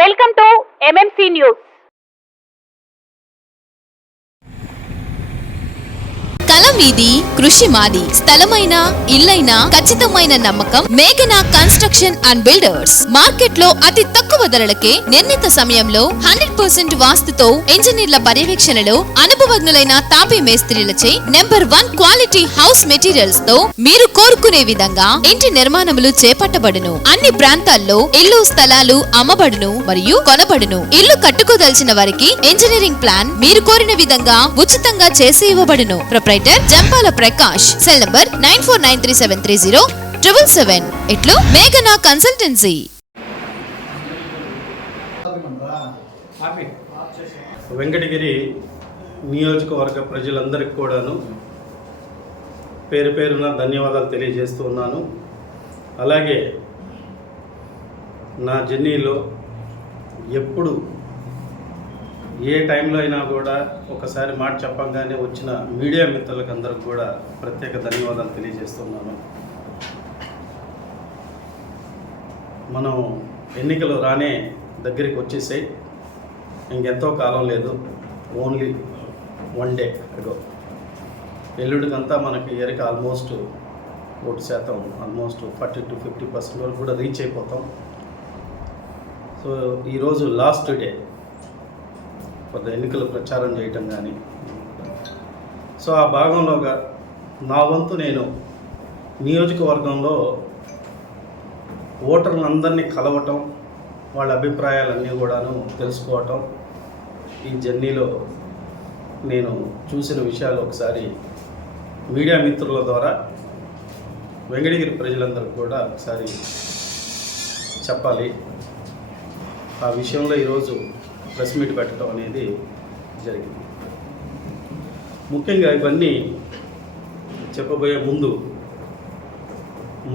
Welcome to MMC news. కలం మీది, కృషి మాది. స్థలమైన, ఇల్లైనా ఖచ్చితమైన నమ్మకం మేఘనా కన్స్ట్రక్షన్ అండ్ బిల్డర్స్. మార్కెట్ లో అతి తక్కువ ధరలకే నిర్ణీత సమయంలో 100% వాస్తుతో ఇంజనీర్ల పర్యవేక్షణలో అనుభవజ్ఞులైన తాపీ మేస్త్రీలచే నెంబర్ 1 క్వాలిటీ హౌస్ మెటీరియల్స్ తో మీరు కోరుకునే విధంగా ఇంటి నిర్మాణములు చేపట్టబడును. అన్ని ప్రాంతాల్లో ఇల్లు స్థలాలు అమ్మబడును మరియు కొనబడును. ఇల్లు కట్టుకోదలిచిన వారికి ఇంజనీరింగ్ ప్లాన్ మీరు కోరిన విధంగా ఉచితంగా చేసి ఇవ్వబడును. Proprietor Jampala Prakash. Cell number 9493307777. ఇట్లు మేఘనా కన్సల్టెన్సీ. వెంకటగిరి నియోజకవర్గ ప్రజలందరికీ కూడాను పేరు పేరున ధన్యవాదాలు తెలియజేస్తూ ఉన్నాను. అలాగే నా జర్నీలో ఎప్పుడు ఏ టైంలో అయినా కూడా ఒకసారి మాట చెప్పంగానే వచ్చిన మీడియా మిత్రులకు అందరికి కూడా ప్రత్యేక ధన్యవాదాలు తెలియజేస్తున్నాను. మనం ఎన్నికలు రానే దగ్గరికి వచ్చేసాయి. ఇంకెంతో కాలం లేదు, ఓన్లీ 1 డే అగో. ఎల్లుడికంతా మనకి ఇయర్కి ఆల్మోస్ట్ ఓటు శాతం ఆల్మోస్ట్ 40 to 50% వరకు కూడా రీచ్ అయిపోతాం. సో ఈరోజు లాస్ట్ డే కొంత ఎన్నికల ప్రచారం చేయటం కానీ, సో ఆ భాగంలోగా నా వంతు నేను నియోజకవర్గంలో ఓటర్లందరినీ కలవటం, వాళ్ళ అభిప్రాయాలన్నీ కూడాను తెలుసుకోవటం, ఈ జర్నీలో నేను చూసిన విషయాలు ఒకసారి మీడియా మిత్రుల ద్వారా వెంకటగిరి ప్రజలందరికీ కూడా ఒకసారి చెప్పాలి. ఆ విషయంలో ఈరోజు ప్రెస్ మీట్ పెట్టడం అనేది జరిగింది. ముఖ్యంగా ఇవన్నీ చెప్పబోయే ముందు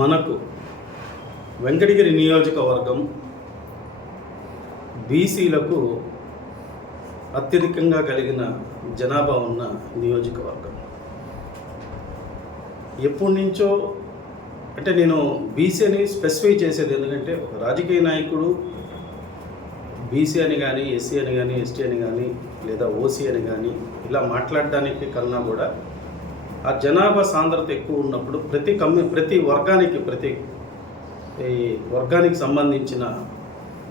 మనకు వెంకటగిరి నియోజకవర్గం బీసీలకు అత్యధికంగా కలిగిన జనాభా ఉన్న నియోజకవర్గం. ఎప్పటి నుంచో అంటే నేను బీసీ అని స్పెసిఫై చేసేది ఎందుకంటే ఒక రాజకీయ నాయకుడు బీసీ అని కానీ, ఎస్సీ అని కానీ, ఎస్టీ అని కానీ, లేదా ఓసీ అని కానీ ఇలా మాట్లాడడానికి కన్నా కూడా ఆ జనాభా సాంద్రత ఎక్కువ ఉన్నప్పుడు ప్రతి వర్గానికి సంబంధించిన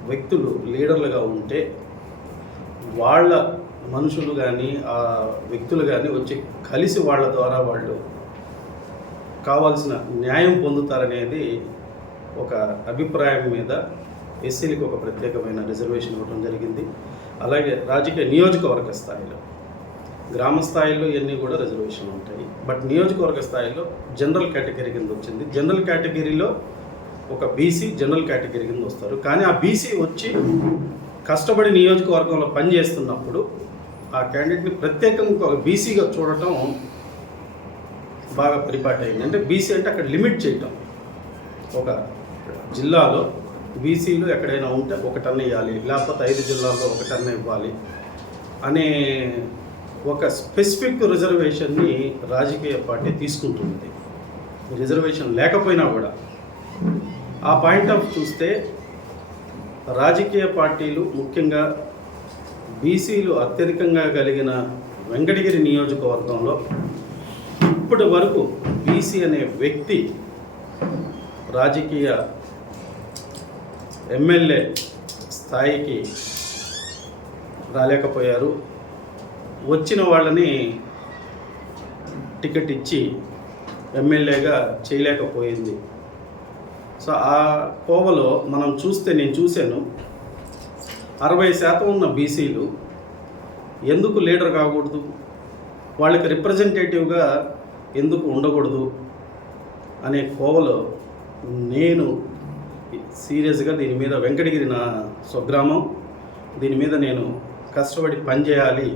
వ్యక్తులు లీడర్లుగా ఉంటే వాళ్ళ మనుషులు కానీ ఆ వ్యక్తులు కానీ వచ్చి కలిసి వాళ్ళ ద్వారా వాళ్ళు కావాల్సిన న్యాయం పొందుతారనేది ఒక అభిప్రాయం మీద ఎస్సీలకు ఒక ప్రత్యేకమైన రిజర్వేషన్ ఇవ్వడం జరిగింది. అలాగే రాజకీయ నియోజకవర్గ స్థాయిలో, గ్రామ స్థాయిలో ఇవన్నీ కూడా రిజర్వేషన్లు ఉంటాయి. బట్ నియోజకవర్గ స్థాయిలో జనరల్ కేటగిరీ కింద వచ్చింది. జనరల్ కేటగిరీలో ఒక బీసీ జనరల్ కేటగిరీ కింద వస్తారు. కానీ ఆ బీసీ వచ్చి కష్టపడి నియోజకవర్గంలో పనిచేస్తున్నప్పుడు ఆ క్యాండిడేట్ని ప్రత్యేకంగా ఒక బీసీగా చూడటం బాగా పరిపాటి అయింది. అంటే బీసీ అంటే అక్కడ లిమిట్ చేయటం, ఒక జిల్లాలో బీసీలు ఎక్కడైనా ఉంటే 1 టన్ను ఇవ్వాలి, లేకపోతే 5 జిల్లాల్లో 1 టన్ను ఇవ్వాలి అనే ఒక స్పెసిఫిక్ రిజర్వేషన్ని రాజకీయ పార్టీ తీసుకుంటుంది. రిజర్వేషన్ లేకపోయినా కూడా ఆ పాయింట్ ఆఫ్ చూస్తే రాజకీయ పార్టీలు ముఖ్యంగా బీసీలు అత్యధికంగా కలిగిన వెంకటగిరి నియోజకవర్గంలో ఇప్పటి వరకు బీసీ అనే వ్యక్తి రాజకీయ ఎమ్మెల్యే స్థాయికి రాలేకపోయారు. వచ్చిన వాళ్ళని టికెట్ ఇచ్చి ఎమ్మెల్యేగా చేయలేకపోయింది. సో ఆ కోవలో మనం చూస్తే, నేను చూశాను, 60% ఉన్న బీసీలు ఎందుకు లీడర్ కాకూడదు, వాళ్ళకి రిప్రజెంటేటివ్గా ఎందుకు ఉండకూడదు అనే కోవలో నేను సీరియస్గా దీని మీద, వెంకటగిరి నా స్వగ్రామం, దీని మీద నేను కష్టపడి పనిచేయాలి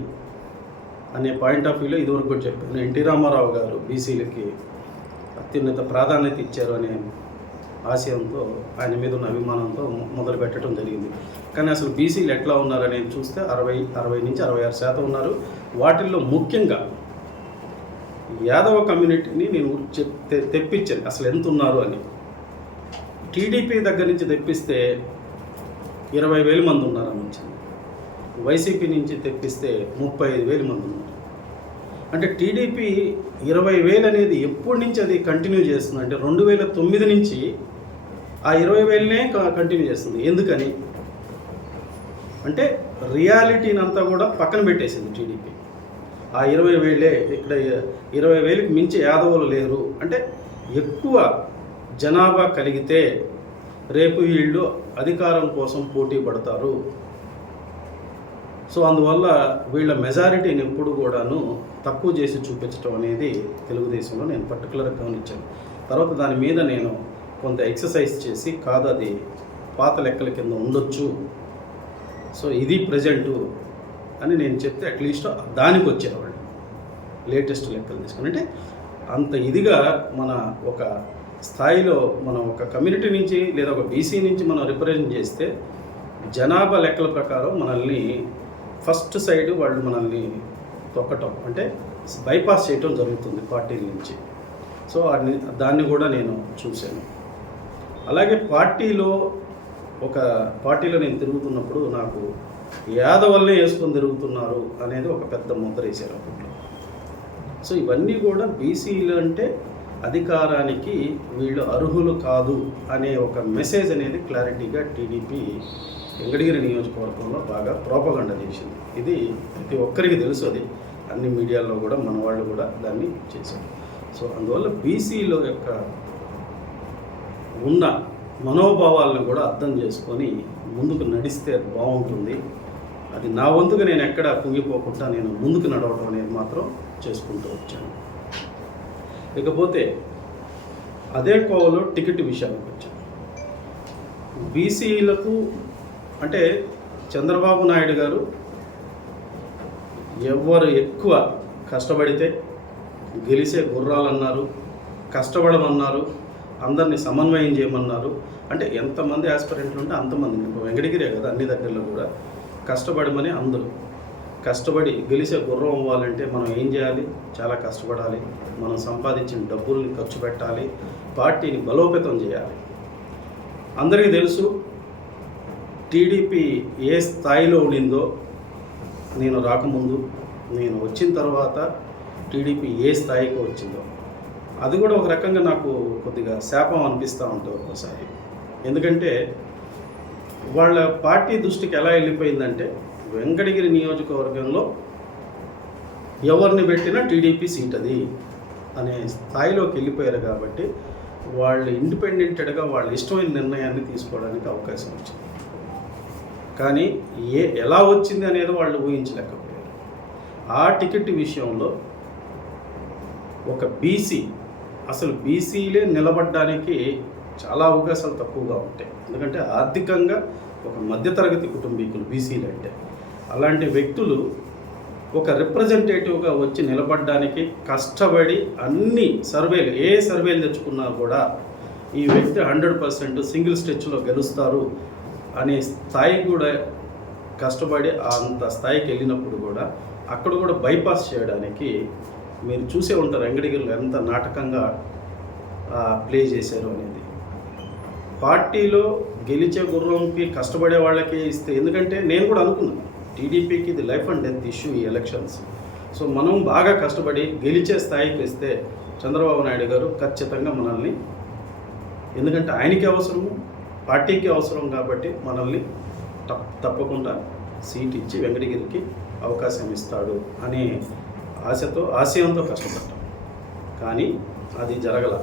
అనే పాయింట్ ఆఫ్ వ్యూలో ఇదివరకు కూడా చెప్పాను. ఎన్టీ రామారావు గారు బీసీలకి అత్యున్నత ప్రాధాన్యత ఇచ్చారు అనే ఆశయంతో, ఆయన మీద ఉన్న అభిమానంతో మొదలు పెట్టడం జరిగింది. కానీ అసలు బీసీలు ఎట్లా ఉన్నారనేది చూస్తే 60 నుంచి 66% ఉన్నారు. వాటిల్లో ముఖ్యంగా యాదవ కమ్యూనిటీని నేను తెప్పించాను అసలు ఎంత ఉన్నారు అని. టీడీపీ దగ్గర నుంచి తెప్పిస్తే 20,000 మంది ఉన్నారని వచ్చింది. వైసీపీ నుంచి తెప్పిస్తే 35,000 మంది ఉన్నారు. అంటే టీడీపీ 20,000 అనేది ఎప్పటి నుంచి అది కంటిన్యూ చేస్తుంది అంటే 2009 నుంచి ఆ 20,000నే కంటిన్యూ చేస్తుంది. ఎందుకని అంటే రియాలిటీని అంతా కూడా పక్కన పెట్టేసింది టీడీపీ. ఆ 20,000 ఇక్కడ 20,000కి మించి యాదవులు లేరు అంటే ఎక్కువ జనాభా కలిగితే రేపు వీళ్ళు అధికారం కోసం పోటీ పడతారు. సో అందువల్ల వీళ్ళ మెజారిటీని ఎప్పుడు కూడాను తక్కువ చేసి చూపించడం అనేది తెలుగుదేశంలో నేను పర్టికులర్గా గమనించాను. తర్వాత దాని మీద నేను కొంత ఎక్సర్సైజ్ చేసి కాదు అది పాత లెక్కల కింద ఉండొచ్చు, సో ఇది ప్రజెంటు అని నేను చెప్తే అట్లీస్ట్ దానికి వచ్చేవాళ్ళు లేటెస్ట్ లెక్కలు తీసుకుని. అంటే అంత ఇదిగా మన ఒక స్థాయిలో మనం ఒక కమ్యూనిటీ నుంచి లేదా ఒక బీసీ నుంచి మనం రిప్రజెంట్ చేస్తే జనాభా లెక్కల ప్రకారం మనల్ని ఫస్ట్ సైడ్ వాళ్ళు మనల్ని తొక్కటం అంటే బైపాస్ చేయటం జరుగుతుంది పార్టీల నుంచి. సో దాన్ని కూడా నేను చూశాను. అలాగే పార్టీలో నేను తిరుగుతున్నప్పుడు నాకు యాదవల్నే వేసుకొని తిరుగుతున్నారు అనేది ఒక పెద్ద ముద్ర వేశారు అప్పట్లో. సో ఇవన్నీ కూడా బీసీలు అంటే అధికారానికి వీళ్ళు అర్హులు కాదు అనే ఒక మెసేజ్ అనేది క్లారిటీగా టీడీపీ వెంకటగిరి నియోజకవర్గంలో బాగా ప్రోపగండా చేసింది. ఇది ప్రతి ఒక్కరికి తెలుసు, అది అన్ని మీడియాల్లో కూడా మన వాళ్ళు కూడా దాన్ని చేశారు. సో అందువల్ల బీసీలో యొక్క ఉన్న మనోభావాలను కూడా అర్థం చేసుకొని ముందుకు నడిస్తే బాగుంటుంది. అది నా వంతుగా నేను ఎక్కడ కుంగిపోకుండా నేను ముందుకు నడవడం అనేది మాత్రం చేసుకుంటూ వచ్చాను. ఇకపోతే అదే కోవలో టికెట్ విషయానికి వచ్చాను. బీసీలకు అంటే చంద్రబాబు నాయుడు గారు ఎవరు ఎక్కువ కష్టపడితే గెలిచే గుర్రాలన్నారు, కష్టపడమన్నారు, అందరినీ సమన్వయం చేయమన్నారు. అంటే ఎంతమంది ఆస్పిరెంట్లు ఉంటే అంతమంది, వెంకటగిరే కదా అన్ని దగ్గరలో కూడా కష్టపడమని అందరూ కష్టపడి గెలిచే గుర్రం అవ్వాలంటే మనం ఏం చేయాలి? చాలా కష్టపడాలి, మనం సంపాదించిన డబ్బుల్ని ఖర్చు పెట్టాలి, పార్టీని బలోపేతం చేయాలి. అందరికీ తెలుసు టీడీపీ ఏ స్థాయిలో ఉండిందో. నేను రాకముందు, నేను వచ్చిన తర్వాత టీడీపీ ఏ స్థాయికి వచ్చిందో అది కూడా ఒక రకంగా నాకు కొద్దిగా శాపం అనిపిస్తూ ఉంటుంది ఒకసారి. ఎందుకంటే వాళ్ళ పార్టీ దృష్టికి ఎలా వెళ్ళిపోయిందంటే వెంకటగిరి నియోజకవర్గంలో ఎవరిని పెట్టినా టీడీపీ సీట్ అది అనే స్థాయిలోకి వెళ్ళిపోయారు. కాబట్టి వాళ్ళు ఇండిపెండెంటెడ్గా వాళ్ళ ఇష్టమైన నిర్ణయాన్ని తీసుకోవడానికి అవకాశం వచ్చింది. కానీ ఎలా వచ్చింది అనేది వాళ్ళు ఊహించలేకపోయారు. ఆ టికెట్ విషయంలో ఒక బీసీ, అసలు బీసీలే నిలబడడానికి చాలా అవకాశాలు తక్కువగా ఉంటాయి. ఎందుకంటే ఆర్థికంగా ఒక మధ్యతరగతి కుటుంబీకులు బీసీలు అంటే, అలాంటి వ్యక్తులు ఒక రిప్రజెంటేటివ్గా వచ్చి నిలబడడానికి కష్టపడి అన్ని సర్వేలు, ఏ సర్వేలు తెచ్చుకున్నా కూడా ఈ వ్యక్తి 100% సింగిల్ స్టెచ్లో గెలుస్తారు అనే స్థాయి కూడా కష్టపడి అంత స్థాయికి వెళ్ళినప్పుడు కూడా అక్కడ కూడా బైపాస్ చేయడానికి మీరు చూసే ఉంటారు వెంకటగిరిలో ఎంత నాటకంగా ప్లే చేశారు అనేది. పార్టీలో గెలిచే గుర్రంకి కష్టపడే వాళ్ళకి ఇస్తే, ఎందుకంటే నేను కూడా అనుకున్నాను టీడీపీకి ఇది లైఫ్ అండ్ డెత్ ఇష్యూ ఈ ఎలక్షన్స్. సో మనం బాగా కష్టపడి గెలిచే స్థాయికి ఇస్తే చంద్రబాబు నాయుడు గారు ఖచ్చితంగా మనల్ని, ఎందుకంటే ఆయనకి అవసరము, పార్టీకి అవసరం కాబట్టి మనల్ని తప్పకుండా సీట్ ఇచ్చి వెంకటగిరికి అవకాశం ఇస్తాడు అనే ఆశయంతో కష్టపడ్డాం. కానీ అది జరగల.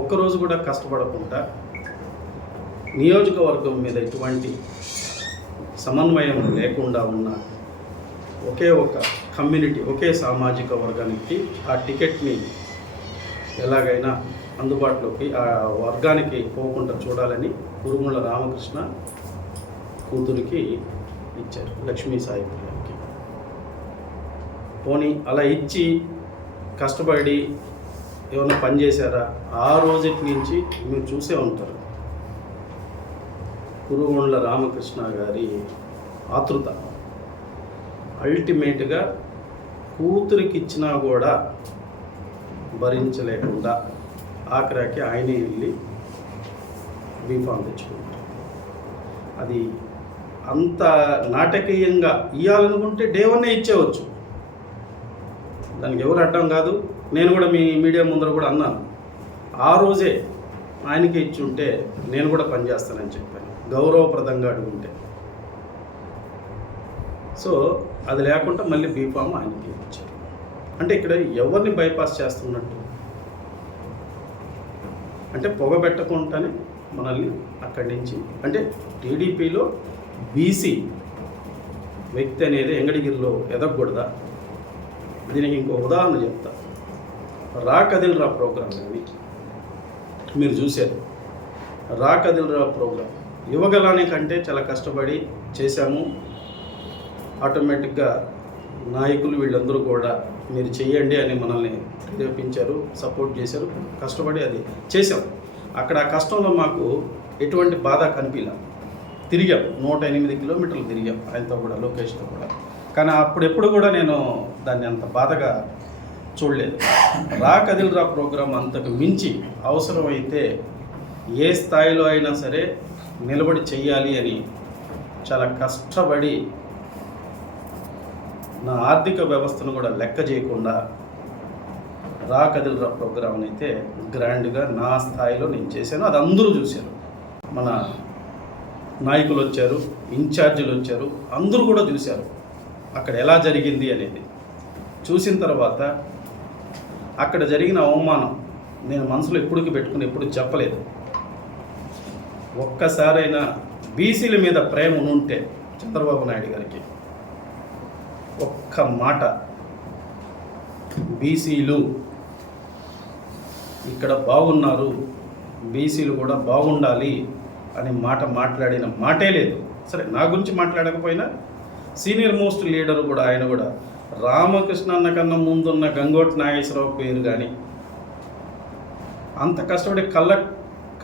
ఒక్కరోజు కూడా కష్టపడకుండా నియోజకవర్గం మీద ఎటువంటి సమన్వయం లేకుండా ఉన్న ఒకే ఒక కమ్యూనిటీ, ఒకే సామాజిక వర్గానికి ఆ టికెట్ని ఎలాగైనా అందుబాటులోకి ఆ వర్గానికి పోకుండా చూడాలని కురుగుండ్ల రామకృష్ణ కూతురికి ఇచ్చారు, లక్ష్మీ సాయి గారికి. పోనీ అలా ఇచ్చి కష్టపడి ఏమైనా పని చేశారా? ఆ రోజుటి నుంచి మీరు చూసే ఉంటారు కురుగుండ్ల రామకృష్ణ గారి ఆతృత. అల్టిమేట్గా కూతురికి ఇచ్చినా కూడా భరించలేకుండా ఆఖరాకి ఆయనే వెళ్ళి బీఫామ్ తెచ్చుకుంటారు. అది అంత నాటకీయంగా ఇవ్వాలనుకుంటే డే 1 ఇచ్చేవచ్చు, దానికి ఎవరు అడ్డం కాదు. నేను కూడా మీ మీడియా ముందర కూడా అన్నాను, ఆ రోజే ఆయనకి ఇచ్చి ఉంటే నేను కూడా పనిచేస్తానని చెప్పాను, గౌరవప్రదంగా అడుగుంటే. సో అది లేకుండా మళ్ళీ బీఫామ్ ఆయనకి ఇచ్చారు. అంటే ఇక్కడ ఎవరిని బైపాస్ చేస్తున్నట్టు, అంటే పొగబెట్టకుండానే మనల్ని అక్కడి నుంచి, అంటే టీడీపీలో బీసీ వ్యక్తి అనేది వెంకటగిరిలో ఎదగకూడదా? దీనికి ఇంకో ఉదాహరణ చెప్తా. రా కదిల్రా ప్రోగ్రాం అని మీరు చూశారు. రా కదిల్రా ప్రోగ్రాం యువగలాని కంటే చాలా కష్టపడి చేశాము. ఆటోమేటిక్గా నాయకులు వీళ్ళందరూ కూడా మీరు చేయండి అని మనల్ని ప్రేరేపించారు, సపోర్ట్ చేశారు, కష్టపడి అది చేశాం. అక్కడ ఆ కష్టంలో మాకు ఎటువంటి బాధ కనిపించలే. తిరిగాం, 108 కిలోమీటర్లు తిరిగాం ఆయనతో కూడా, లోకేష్తో కూడా. కానీ అప్పుడెప్పుడు కూడా నేను దాన్ని అంత బాధగా చూడలేదు. రా కదిల్రా ప్రోగ్రాం అంతకు మించి అవసరమైతే ఏ స్థాయిలో అయినా సరే నిలబడి చెయ్యాలి అని చాలా కష్టపడి నా ఆర్థిక వ్యవస్థను కూడా లెక్క చేయకుండా రా కదిల్రా ప్రోగ్రాం అయితే గ్రాండ్గా నా స్థాయిలో నేను చేశాను. అది అందరూ చూశారు. మన నాయకులు వచ్చారు, ఇన్ఛార్జీలు వచ్చారు, అందరూ కూడా చూశారు అక్కడ ఎలా జరిగింది అనేది. చూసిన తర్వాత అక్కడ జరిగిన అవమానం నేను మనసులో ఎప్పుడుకి పెట్టుకుని ఎప్పుడు చెప్పలేదు. ఒక్కసారైనా బీసీల మీద ప్రేమ ఉంటే చంద్రబాబు నాయుడు గారికి ఒక్క మాట, బీసీలు ఇక్కడ బాగున్నారు, బీసీలు కూడా బాగుండాలి అని మాట మాట్లాడిన మాటే లేదు. సరే, నా గురించి మాట్లాడకపోయినా సీనియర్ మోస్ట్ లీడర్ కూడా ఆయన కూడా రామకృష్ణ అన్న కన్నా ముందున్న గంగోటి నాగేశ్వరరావు పేరు కానీ అంత కష్టపడి కళ్ళ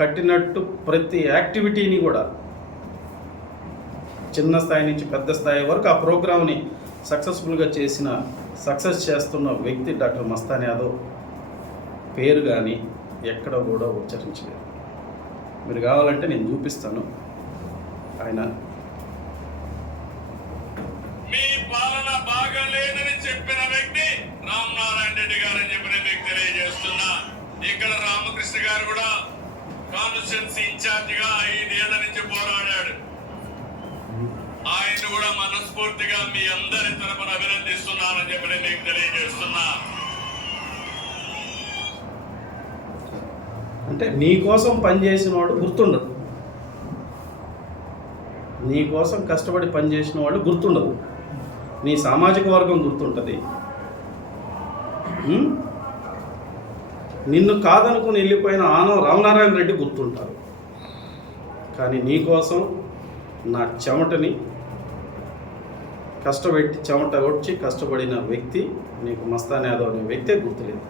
కట్టినట్టు ప్రతి యాక్టివిటీని కూడా చిన్న స్థాయి నుంచి పెద్ద స్థాయి వరకు ఆ ప్రోగ్రామ్ని సక్సెస్ఫుల్గా సక్సెస్ చేస్తున్న వ్యక్తి డాక్టర్ మస్తాన్ యాదవ్ పేరు కానీ ఎక్కడ కూడా ఉచ్చరించలేదు. మీరు కావాలంటే నేను చూపిస్తాను. ఆయన మీ పాలన బాగాలేదని చెప్పిన వ్యక్తి రామనారాయణ రెడ్డి గారు అని చెప్పిన మీకు తెలియజేస్తున్నా. ఇక్కడ రామకృష్ణ గారు కూడా కాన్స్టిట్యున్సీ ఇన్ఛార్జిగా 5 ఏళ్ల నుంచి పోరాడాడు. ఆయన కూడా మనస్ఫూర్తిగా మీ అందరి తరపున అభినందిస్తున్నానని చెప్పి మీకు తెలియజేస్తున్నా. అంటే నీ కోసం పనిచేసిన వాడు గుర్తుండదు, నీ కోసం కష్టపడి పనిచేసిన వాడు గుర్తుండదు, నీ సామాజిక వర్గం గుర్తుంటుంది. నిన్ను కాదనుకుని వెళ్ళిపోయిన రామనారాయణ రెడ్డి గుర్తుంటారు. కానీ నీ కోసం నా చెమటని కష్టపెట్టి చెమట వచ్చి కష్టపడిన వ్యక్తి నీకు మస్తాన్ యాదవ్ అనే వ్యక్తే గుర్తులేదు.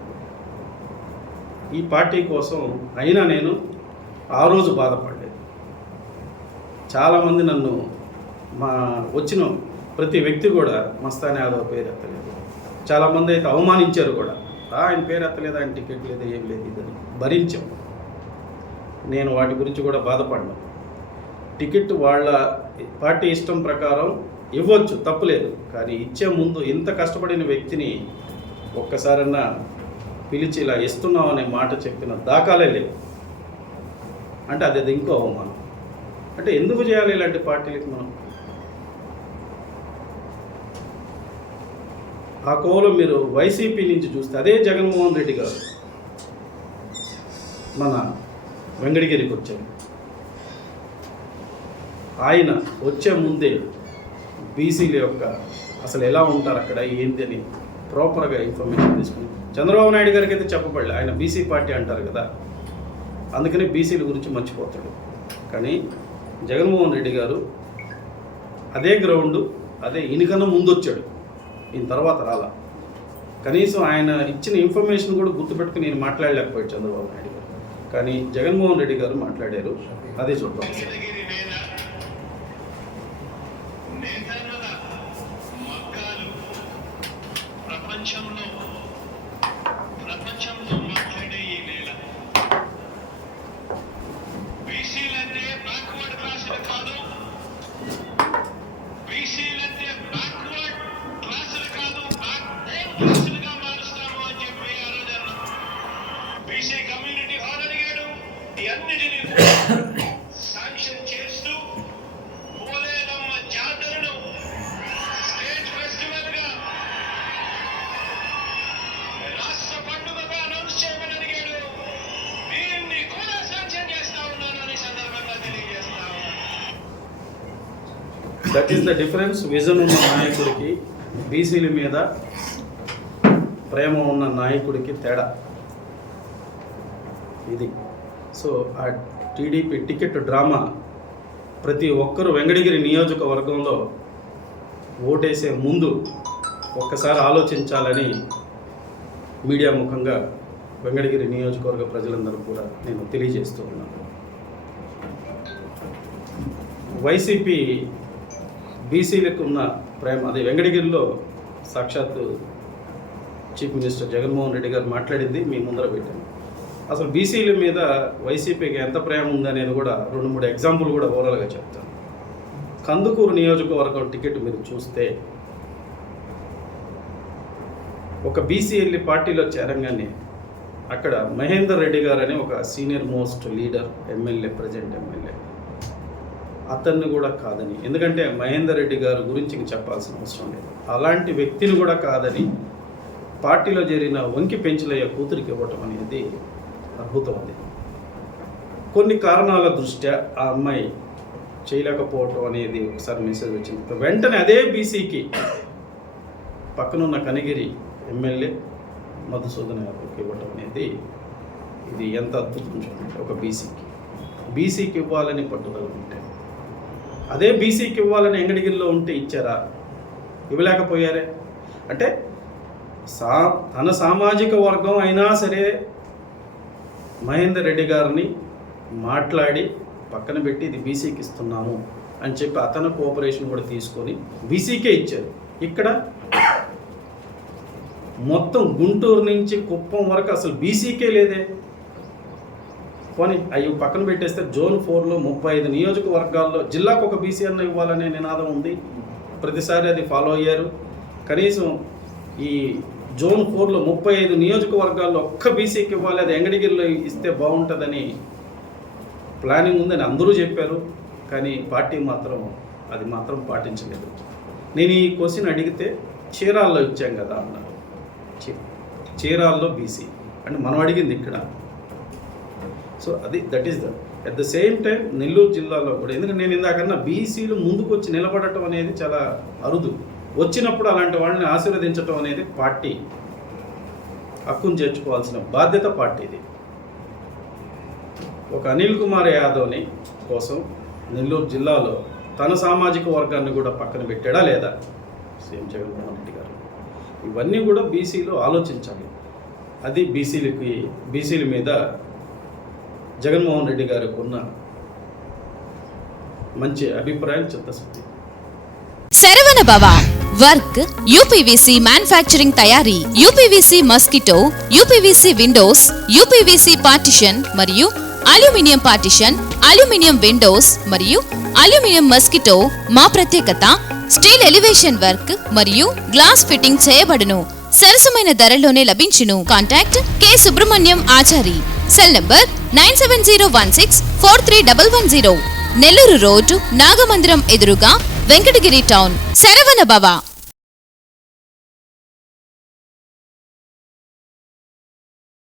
ఈ పార్టీ కోసం అయినా నేను ఆ రోజు బాధపడలేదు. చాలామంది నన్ను వచ్చిన ప్రతి వ్యక్తి కూడా మస్తాన్ యాదవ్ పేరు ఎత్తలేదు. చాలామంది అయితే అవమానించారు కూడా, ఆయన పేరు ఎత్తలేదు, ఆయన టికెట్ లేదు, ఏం లేదు, ఇదని భరించాం. నేను వాటి గురించి కూడా బాధపడ్డాను. టికెట్ వాళ్ళ పార్టీ ఇష్టం ప్రకారం ఇవ్వచ్చు, తప్పులేదు. కానీ ఇచ్చే ముందు ఇంత కష్టపడిన వ్యక్తిని ఒక్కసారన్నా పిలిచి ఇలా ఇస్తున్నాం అనే మాట చెప్పిన దాఖలే లేవు. అంటే అది ఇంకో అవమానం. అంటే ఎందుకు చేయాలి ఇలాంటి పార్టీలకి మనం? ఆ కోవలో మీరు వైసీపీ నుంచి చూస్తే అదే జగన్మోహన్ రెడ్డి గారు మన వెంకటగిరికి వచ్చారు. ఆయన వచ్చే ముందే బీసీల యొక్క అసలు ఎలా ఉంటారు అక్కడ ఏంటి అని ప్రాపర్గా ఇన్ఫర్మేషన్ తీసుకుని చంద్రబాబు నాయుడు గారికి అయితే చెప్పబడలే. ఆయన బీసీ పార్టీ అంటారు కదా, అందుకని బీసీల గురించి మర్చిపోతాడు. కానీ జగన్మోహన్ రెడ్డి గారు అదే గ్రౌండ్ అదే ఈయనకన్నా ముందు వచ్చాడు, ఈయన తర్వాత రాలా. కనీసం ఆయన ఇచ్చిన ఇన్ఫర్మేషన్ కూడా గుర్తుపెట్టుకుని నేను మాట్లాడలేకపోయాడు చంద్రబాబు నాయుడు గారు. కానీ జగన్మోహన్ రెడ్డి గారు మాట్లాడారు. అదే చూద్దాం. ప్రపంచంలో మాట్లాడే ఈ నేల బీసీలంటే బ్యాక్వర్డ్ క్లాసులు కాదు, that is the difference. Vision ఉన్న నాయకుడికి, బీసీల మీద ప్రేమ ఉన్న నాయకుడికి తేడా ఇది. సో ఆ టీడీపీ టికెట్ డ్రామా ప్రతి ఒక్కరూ వెంకటగిరి నియోజకవర్గంలో ఓటేసే ముందు ఒక్కసారి ఆలోచించాలని మీడియా ముఖంగా వెంకటగిరి నియోజకవర్గ ప్రజలందరూ కూడా నేను తెలియజేస్తూ ఉన్నాను. వైసీపీ బీసీలకు ఉన్న ప్రేమ అది వెంకటగిరిలో సాక్షాత్తు చీఫ్ మినిస్టర్ జగన్మోహన్ రెడ్డి గారు మాట్లాడింది మీ ముందర పెట్టాను. అసలు బీసీల మీద వైసీపీకి ఎంత ప్రేమ ఉందనేది కూడా 2-3 ఎగ్జాంపుల్ కూడా ఓవరాల్గా చెప్తాను. కందుకూరు నియోజకవర్గం టికెట్ మీరు చూస్తే ఒక బీసీ వెళ్ళి పార్టీలో చేరంగానే అక్కడ మహేందర్ రెడ్డి గారు అని ఒక senior most leader MLA, present MLA, అతన్ని కూడా కాదని, ఎందుకంటే మహేందర్ రెడ్డి గారి గురించి ఇంక చెప్పాల్సిన అవసరం లేదు, అలాంటి వ్యక్తిని కూడా కాదని పార్టీలో చేరిన వంకి పెంచులయ్య కూతురికి ఇవ్వటం అనేది అద్భుతం. అది కొన్ని కారణాల దృష్ట్యా ఆ అమ్మాయి చేయలేకపోవటం అనేది ఒకసారి మెసేజ్ వచ్చింది. వెంటనే అదే బీసీకి పక్కనున్న కనిగిరి ఎమ్మెల్యే మధుసూదన్ గారికి ఇవ్వటం అనేది ఇది ఎంత అద్భుతం చూడండి. ఒక బీసీకి ఇవ్వాలని పట్టుదల ఉంటే, అదే బీసీకి ఇవ్వాలని వెంకటగిరిలో ఉంటే ఇచ్చారా? ఇవ్వలేకపోయారే. అంటే తన సామాజిక వర్గం అయినా సరే మహేందర్ రెడ్డి గారిని మాట్లాడి పక్కన పెట్టి ఇది బీసీకి ఇస్తున్నాము అని చెప్పి అతను కోఆపరేషన్ కూడా తీసుకొని బీసీకే ఇచ్చారు. ఇక్కడ మొత్తం గుంటూరు నుంచి కుప్పం వరకు అసలు బీసీకే లేదే. పోనీ అవి పక్కన పెట్టేస్తే జోన్ 4లో 35 నియోజకవర్గాల్లో జిల్లాకు ఒక బీసీ అన్న ఇవ్వాలనే నినాదం ఉంది. ప్రతిసారి అది ఫాలో అయ్యారు. కనీసం ఈ జోన్ 4లో 35 నియోజకవర్గాల్లో ఒక్క బీసీకి ఇవ్వాలి, అది వెంకటగిరిలో ఇస్తే బాగుంటుందని ప్లానింగ్ ఉందని అందరూ చెప్పారు. కానీ పార్టీ మాత్రం అది మాత్రం పాటించలేదు. నేను ఈ క్వశ్చన్ అడిగితే చీరాల్లో ఇచ్చాం కదా అన్నారు. చీరాల్లో బీసీ అంటే మనం అడిగింది ఇక్కడ. సో అది that is at the same time Nellore జిల్లాలో కూడా, ఎందుకంటే నేను ఇందాకన్నా బీసీలు ముందుకు వచ్చి నిలబడటం అనేది చాలా అరుదు. వచ్చినప్పుడు అలాంటి వాళ్ళని ఆశీర్వదించడం అనేది పార్టీ హక్కును చేర్చుకోవాల్సిన బాధ్యత పార్టీది. ఒక అనిల్ కుమార్ యాదవ్ని కోసం నెల్లూరు జిల్లాలో తన సామాజిక వర్గాన్ని కూడా పక్కన పెట్టాడా లేదా సీఎం జగన్మోహన్ రెడ్డి గారు? ఇవన్నీ కూడా బీసీలు ఆలోచించాలి. అది బీసీల మీద జగన్మోహన్ రెడ్డి గారికి ఉన్న మంచి అభిప్రాయం, చిత్తశుద్ధి. శరవణ భవ వర్క్ యూపీవీసీ మ్యానుఫ్యాక్చరింగ్ తయారీ, UPVC mosquito, UPVC Windows, UPVC partition మరియు అల్యూమినియం పార్టిషన్, అల్యూమినియం విండోస్ మరియు అల్యూమినియం మస్కిటో. మా ప్రత్యేకత స్టీల్ ఎలివేషన్ వర్క్ మరియు గ్లాస్ ఫిట్టింగ్ చేయబడును. సరసమైన ధరలోనే లభించును. Contact K Subrahmanyam Achari. Cell number 9701643110. Nellore road, Nagamandiram ఎదురుగా, వెంకటగిరి టౌన్. శరవణ భవ.